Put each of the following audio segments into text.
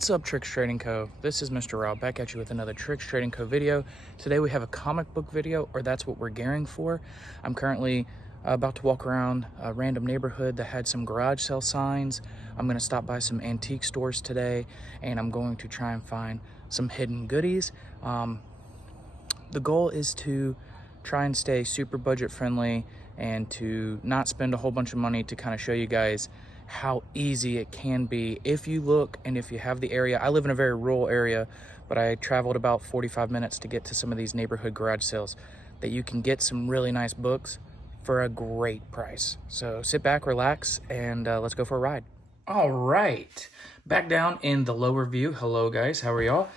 What's up, Tricks Trading Co? This is Mr. Rob back at you with another Tricks Trading Co video. Today we have a comic book video, or that's what we're gearing for. I'm currently about to walk around a random neighborhood that had some garage sale signs. I'm going to stop by some antique stores today, and I'm going to try and find some hidden goodies. The goal is to try and stay super budget friendly and to not spend a whole bunch of money to kind of show you guys how easy it can be if you look and if you have the area. I live in a very rural area, but I traveled about 45 minutes to get to some of these neighborhood garage sales that you can get some really nice books for a great price. So sit back, relax, and let's go for a ride. All right, back down in the lower view. Hello guys, how are y'all?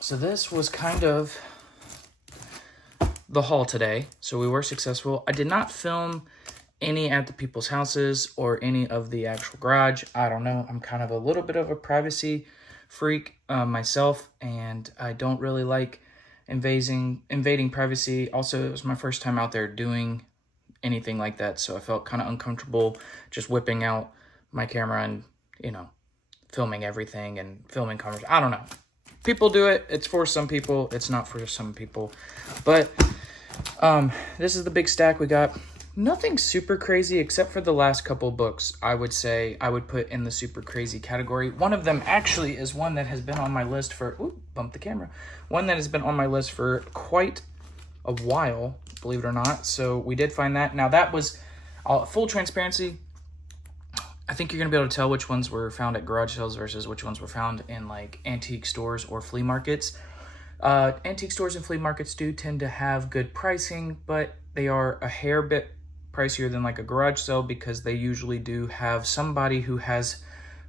So this was kind of the haul today. So we were successful. I did not film any at the people's houses or any of the actual garage. I don't know. I'm kind of a little bit of a privacy freak myself, and I don't really like invading privacy. Also, it was my first time out there doing anything like that, so I felt kind of uncomfortable just whipping out my camera and, you know, filming everything and filming conversation. I don't know. People do it. It's for some people. It's not for some people. But this is the big stack we got. Nothing super crazy except for the last couple books. I would say I would put in the super crazy category. One of them actually is one that has been on my list for, bumped the camera. One that has been on my list for quite a while, believe it or not. So we did find that. Now that was full transparency. I think you're gonna be able to tell which ones were found at garage sales versus which ones were found in like antique stores or flea markets. Antique stores and flea markets do tend to have good pricing, but they are a hair bit pricier than like a garage sale because they usually do have somebody who has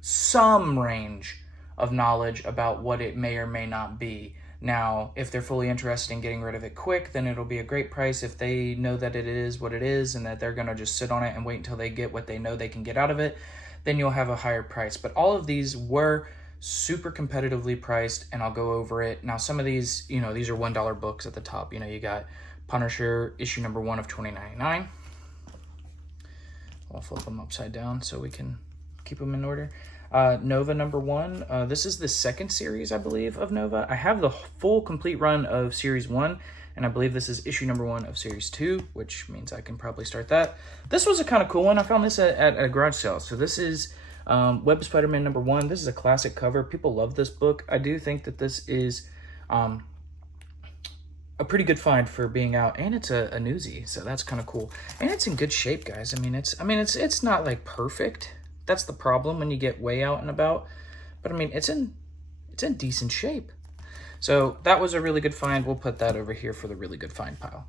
some range of knowledge about what it may or may not be. Now, if they're fully interested in getting rid of it quick, then it'll be a great price. If they know that it is what it is and that they're going to just sit on it and wait until they get what they know they can get out of it, then you'll have a higher price. But all of these were super competitively priced, and I'll go over it. Now, some of these, you know, these are $1 books at the top. You know, you got Punisher issue number 1 of $20.99. I'll flip them upside down so we can keep them in order. Nova number 1. This is the second series, I believe, of Nova. I have the full complete run of series 1, and I believe this is issue number 1 of series 2, which means I can probably start that. This was a kind of cool one. I found this at a garage sale. So this is Web of Spider-Man number 1. This is a classic cover. People love this book. I do think that this is a pretty good find for being out, and it's a newsie, so that's kind of cool. And it's in good shape, guys. I mean, it's not like perfect. That's the problem when you get way out and about. But I mean, it's in decent shape. So that was a really good find. We'll put that over here for the really good find pile.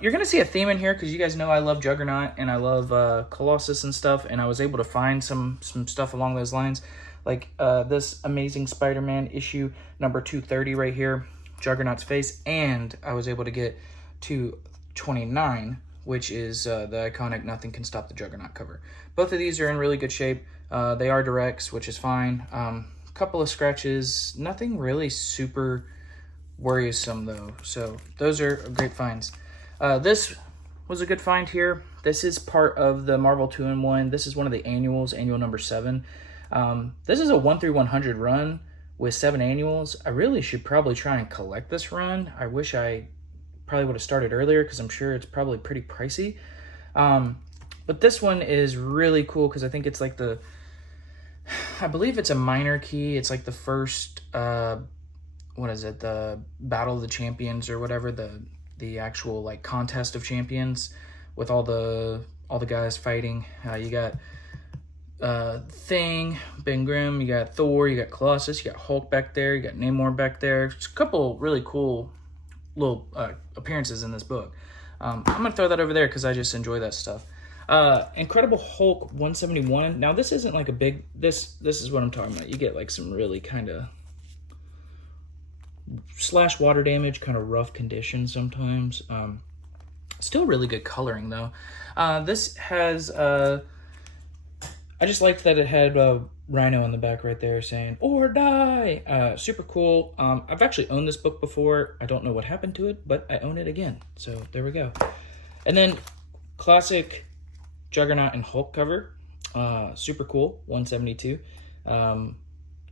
You're gonna see a theme in here because you guys know I love Juggernaut and I love Colossus and stuff, and I was able to find some stuff along those lines, like this Amazing Spider-Man issue number 230 right here, Juggernaut's face, and I was able to get 229, which is the iconic Nothing Can Stop the Juggernaut cover. Both of these are in really good shape. They are directs, which is fine. Couple of scratches, nothing really super worrisome though. So those are great finds. This was a good find here. This is part of the Marvel 2-in-1. This is one of the annuals, annual number 7. This is a 1-through-100 run with 7 annuals. I really should probably try and collect this run. I wish I probably would have started earlier because I'm sure it's probably pretty pricey. But this one is really cool because I think it's like I believe it's a minor key. It's like the first, what is it? The Battle of the Champions or whatever, the actual like contest of champions with all the guys fighting. You got Thing, Ben Grimm, you got Thor, you got Colossus, you got Hulk back there, you got Namor back there. Just a couple really cool little appearances in this book. I'm gonna throw that over there because I just enjoy that stuff. Incredible Hulk 171. Now this isn't like a big, this is what I'm talking about. You get like some really kind of slash water damage, kind of rough condition sometimes. Still really good coloring though. This has, I just liked that it had Rhino in the back right there saying, "Or die." Super cool. I've actually owned this book before. I don't know what happened to it, but I own it again. So there we go. And then classic Juggernaut and Hulk cover. Super cool, 172.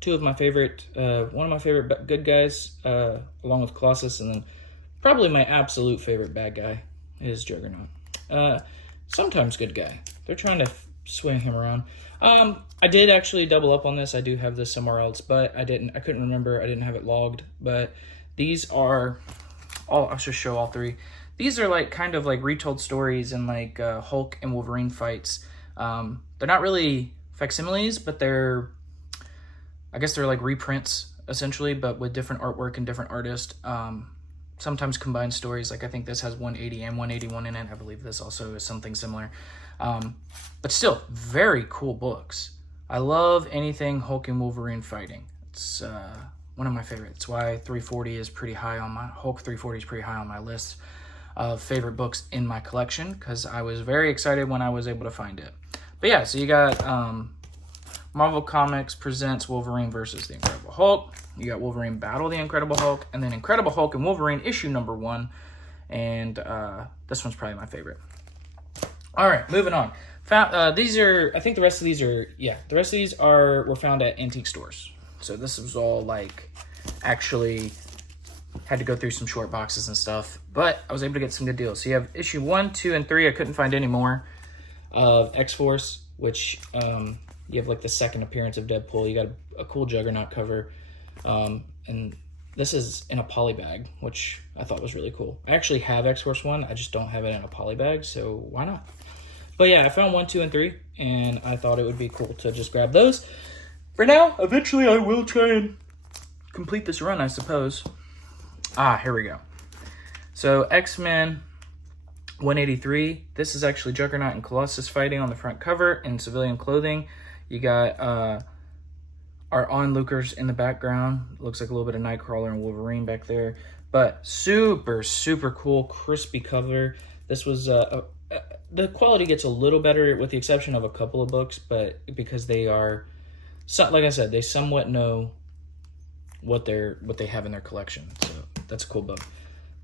two of my favorite, one of my favorite good guys, along with Colossus, and then probably my absolute favorite bad guy is Juggernaut. Sometimes good guy. They're trying to swing him around. I did actually double up on this. I do have this somewhere else, but I couldn't remember. I didn't have it logged, but these are I'll just show all three. These are like kind of like retold stories and like Hulk and Wolverine fights. They're not really facsimiles, but I guess they're like reprints essentially, but with different artwork and different artists. Sometimes combined stories. Like I think this has 180 and 181 in it. I believe this also is something similar. But still, very cool books. I love anything Hulk and Wolverine fighting. It's one of my favorites. That's why 340 is pretty high on my Hulk 340 is pretty high on my list of favorite books in my collection, because I was very excited when I was able to find it. But yeah, so you got Marvel Comics presents Wolverine versus the Incredible Hulk. You got Wolverine Battle the Incredible Hulk, and then Incredible Hulk and Wolverine issue number 1. And this one's probably my favorite. All right, moving on. These are, I think the rest of these are, the rest of these were found at antique stores. So this was all like, actually had to go through some short boxes and stuff, but I was able to get some good deals. So you have issue 1, 2, and 3. I couldn't find any more of X-Force, which you have like the second appearance of Deadpool. You got a cool Juggernaut cover, and this is in a poly bag, which I thought was really cool. I actually have X-Force 1, I just don't have it in a poly bag, so why not? But yeah, I found 1, 2, and 3, and I thought it would be cool to just grab those. For now, eventually I will try and complete this run, I suppose. Here we go. So X-Men 183. This is actually Juggernaut and Colossus fighting on the front cover in civilian clothing. You got our onlookers in the background. Looks like a little bit of Nightcrawler and Wolverine back there. But super, super cool, crispy cover. This was the quality gets a little better with the exception of a couple of books, but because they are, like I said, they somewhat know what they have in their collection. So that's a cool book.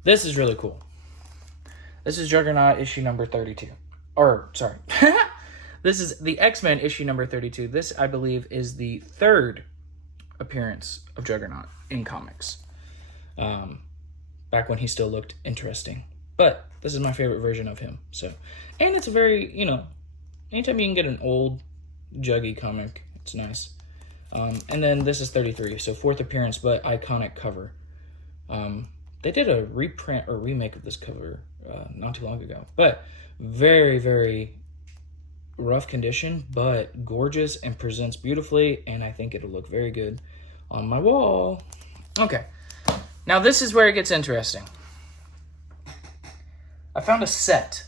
This is really cool. This is Juggernaut issue number 32. Or, sorry. This is the X-Men issue number 32. This, I believe, is the third appearance of Juggernaut in comics. Back when he still looked interesting. But this is my favorite version of him. So, and it's a very, anytime you can get an old Juggy comic, it's nice. And then this is 33, so fourth appearance, but iconic cover. They did a reprint or remake of this cover not too long ago. But very, very rough condition, but gorgeous and presents beautifully, and I think it'll look very good on my wall. Okay, now this is where it gets interesting. I found a set.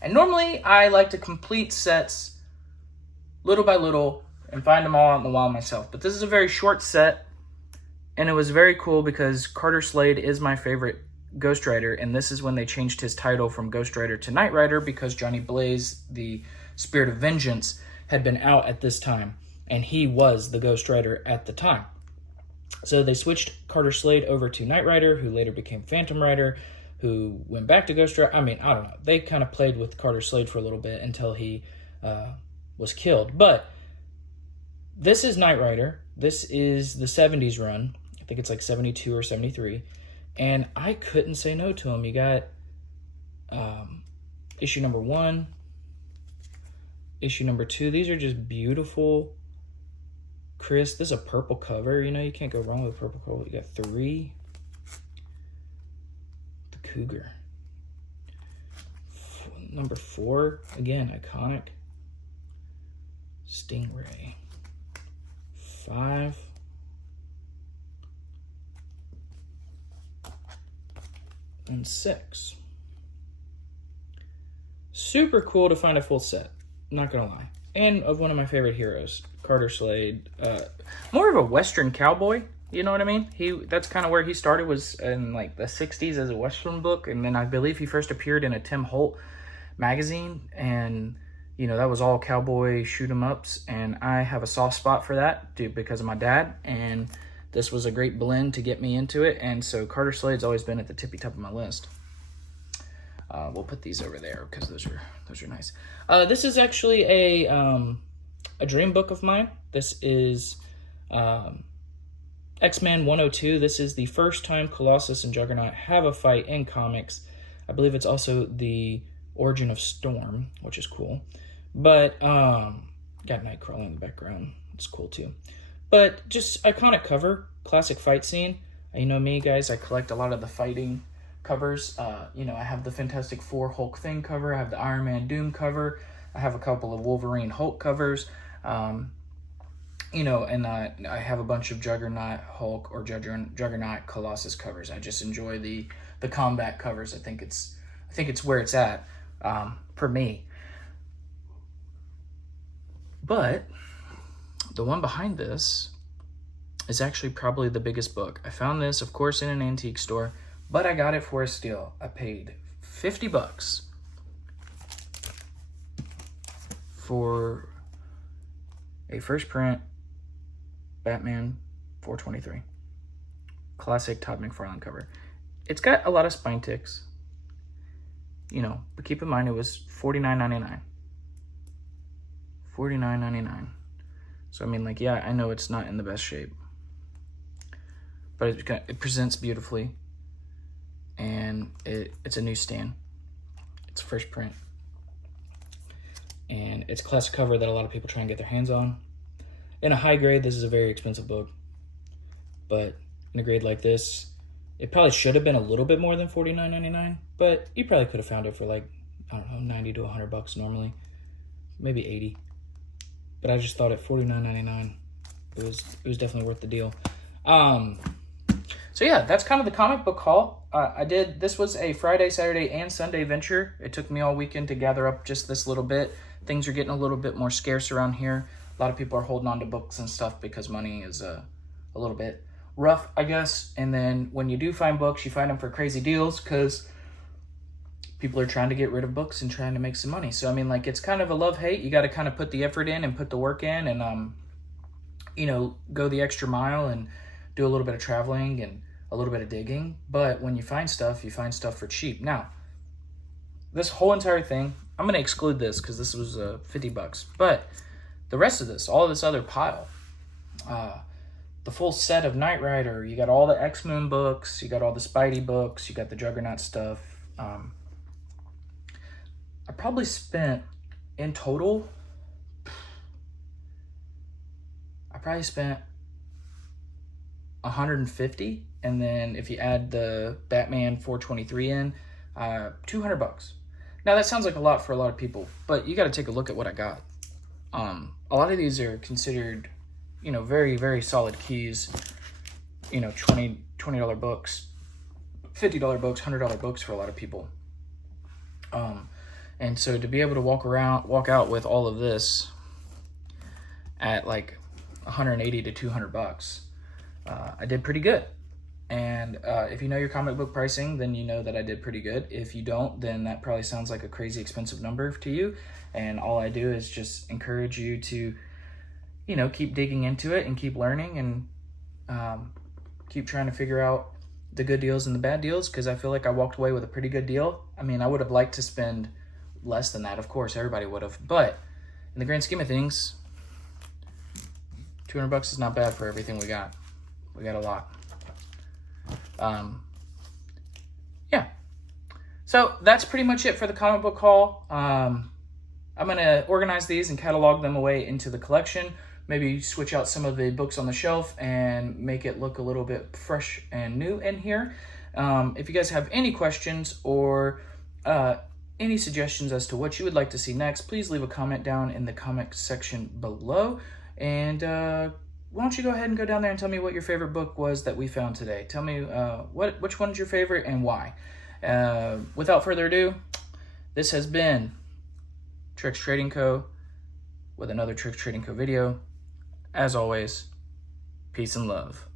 And normally I like to complete sets little by little and find them all out in the wild myself. But this is a very short set, and it was very cool because Carter Slade is my favorite Ghost Rider, and this is when they changed his title from Ghost Rider to Knight Rider because Johnny Blaze, the Spirit of Vengeance, had been out at this time, and he was the Ghost Rider at the time. So they switched Carter Slade over to Knight Rider, who later became Phantom Rider, who went back to Ghost Rider. I mean, I don't know. They kind of played with Carter Slade for a little bit until he was killed. But this is Knight Rider. This is the 70s run. I think it's like 72 or 73. And I couldn't say no to him. You got issue number 1, issue number 2. These are just beautiful, crisp. This is a purple cover. You can't go wrong with purple cover. You got 3. The Cougar. Number 4, again, iconic. Stingray. 5. And 6. Super cool to find a full set, not gonna lie. And of one of my favorite heroes, Carter Slade. More of a Western cowboy, you know what I mean? That's kind of where he started, was in like the 60s as a Western book. And then I believe he first appeared in a Tim Holt magazine. And, that was all cowboy shoot 'em ups. And I have a soft spot for that because of my dad. And this was a great blend to get me into it, and so Carter Slade's always been at the tippy top of my list. We'll put these over there because those are nice. This is actually a dream book of mine. This is X-Men 102, this is the first time Colossus and Juggernaut have a fight in comics. I believe it's also the origin of Storm, which is cool. But, got Nightcrawler in the background. It's cool too. But just iconic cover, classic fight scene. You know me, guys, I collect a lot of the fighting covers. You know, I have the Fantastic Four Hulk Thing cover. I have the Iron Man Doom cover. I have a couple of Wolverine Hulk covers. You know, and I have a bunch of Juggernaut Hulk or Juggernaut Colossus covers. I just enjoy the combat covers. I think it's where it's at for me. But the one behind this is actually probably the biggest book. I found this, of course, in an antique store, but I got it for a steal. I paid $50 for a first print Batman 423. Classic Todd McFarlane cover. It's got a lot of spine ticks, you know, but keep in mind it was $49.99. $49.99. So, I mean, like, yeah, I know it's not in the best shape, but it presents beautifully, and it's a newsstand. It's first print, and it's a classic cover that a lot of people try and get their hands on. In a high grade, this is a very expensive book, but in a grade like this, it probably should have been a little bit more than $49.99, but you probably could have found it for, like, I don't know, 90 to 100 bucks normally, maybe 80. But I just thought at $49.99, it was definitely worth the deal. So yeah, that's kind of the comic book haul. This was a Friday, Saturday, and Sunday venture. It took me all weekend to gather up just this little bit. Things are getting a little bit more scarce around here. A lot of people are holding on to books and stuff because money is a little bit rough, I guess. And then when you do find books, you find them for crazy deals because people are trying to get rid of books and trying to make some money. So, I mean, like, it's kind of a love-hate. You got to kind of put the effort in and put the work in and, you know, go the extra mile and do a little bit of traveling and a little bit of digging. But when you find stuff for cheap. Now, this whole entire thing, I'm going to exclude this because this was $50. But the rest of this, all this other pile, the full set of Knight Rider, you got all the X-Men books, you got all the Spidey books, you got the Juggernaut stuff. I probably spent, in total, $150, and then if you add the Batman 423 in, $200. Now that sounds like a lot for a lot of people, but you got to take a look at what I got. A lot of these are considered, you know, very, very solid keys. You know, $20 books, $50 books, $100 books for a lot of people. And so to be able to walk out with all of this at like 180 to 200 bucks, I did pretty good. And if you know your comic book pricing, then you know that I did pretty good. If you don't, then that probably sounds like a crazy expensive number to you. And all I do is just encourage you to, you know, keep digging into it and keep learning and keep trying to figure out the good deals and the bad deals, because I feel like I walked away with a pretty good deal. I mean, I would have liked to spend less than that, of course, everybody would have, but in the grand scheme of things, 200 bucks is not bad for everything we got. We got a lot. Yeah. So that's pretty much it for the comic book haul. I'm going to organize these and catalog them away into the collection. Maybe switch out some of the books on the shelf and make it look a little bit fresh and new in here. If you guys have any questions or any suggestions as to what you would like to see next, please leave a comment down in the comment section below. And why don't you go ahead and go down there and tell me what your favorite book was that we found today. Tell me which one's your favorite and why. Without further ado, this has been Tricks Trading Co. with another Tricks Trading Co. video. As always, peace and love.